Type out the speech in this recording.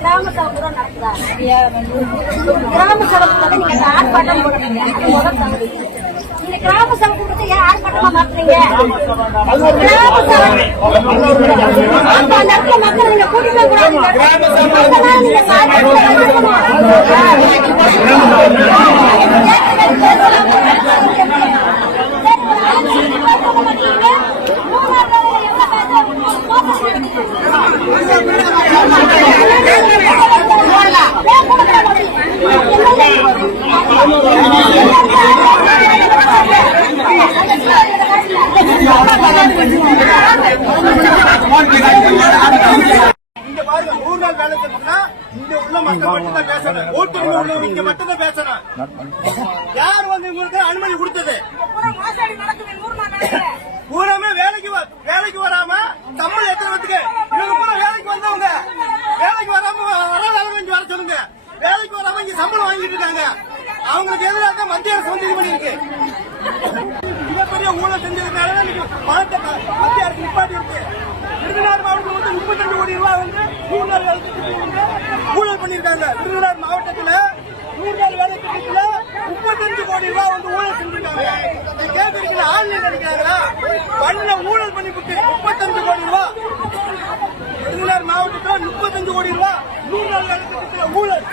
கிராம சபை கூட நடக்குதா? கிராம சபை கூட நீங்க ஆர்ப்பாட்டம் போடுறீங்க. இந்த கிராம சபை கூட்டத்தை ஏன் ஆர்ப்பாட்டமா மாத்துறீங்க? கிராம சபை அப்ப அந்த இடத்துல மக்கள் நீங்க கூட்டிட்டு கூடாது. இங்க பாருங்க 100 நாள் வேலை செஞ்சா இங்க உள்ள மக்கள் மட்டும் தான் பேசணும். ஓட்டுநர் உள்ளவங்க இங்க மட்டும் தான் பேசணும். யார் வந்து உங்களுக்கு அனுமதி கொடுத்தது? பூராமே வேலைக்கு வராம சம்பளம் எத்தனை பேருக்கு? இவங்க பூரா வேலைக்கு வந்தவங்க வேலைக்கு வராம வர சொல்லுங்க. வேலைக்கு வராம இங்க சம்பளம் வாங்கிட்டு இருக்காங்க. அவங்களுக்கு எதிராக மத்திய அரசு வந்து இது பண்ணிருக்கு. மிகப்பெரிய ஊழல் செஞ்சதுனால பணத்தை மத்திய அரசு நிப்பாட்டி இருக்கு. விருதுநகர் மாவட்டம் வந்து 32 கோடி ரூபாய் வந்து 100 நாள் வேலை திட்டத்தில் ஊழல் பண்ணிருக்காங்க. விருதுநகர் மாவட்டத்தில் 100 நாள் வேலை திட்டத்தில் 35 கோடி ரூபாய் வந்து ஊழல் செஞ்சிருக்காங்க. கேட்கறீங்களா? ஆன்லைன் நினைக்கிறாங்களா? பண்ண ஊழல் பண்ணிவிட்டு 35 கோடி ரூபாய் விருதுநகர் மாவட்டத்தில் 35 கோடி ரூபாய் 100 நாள் வேலை திட்டத்தில் ஊழல்.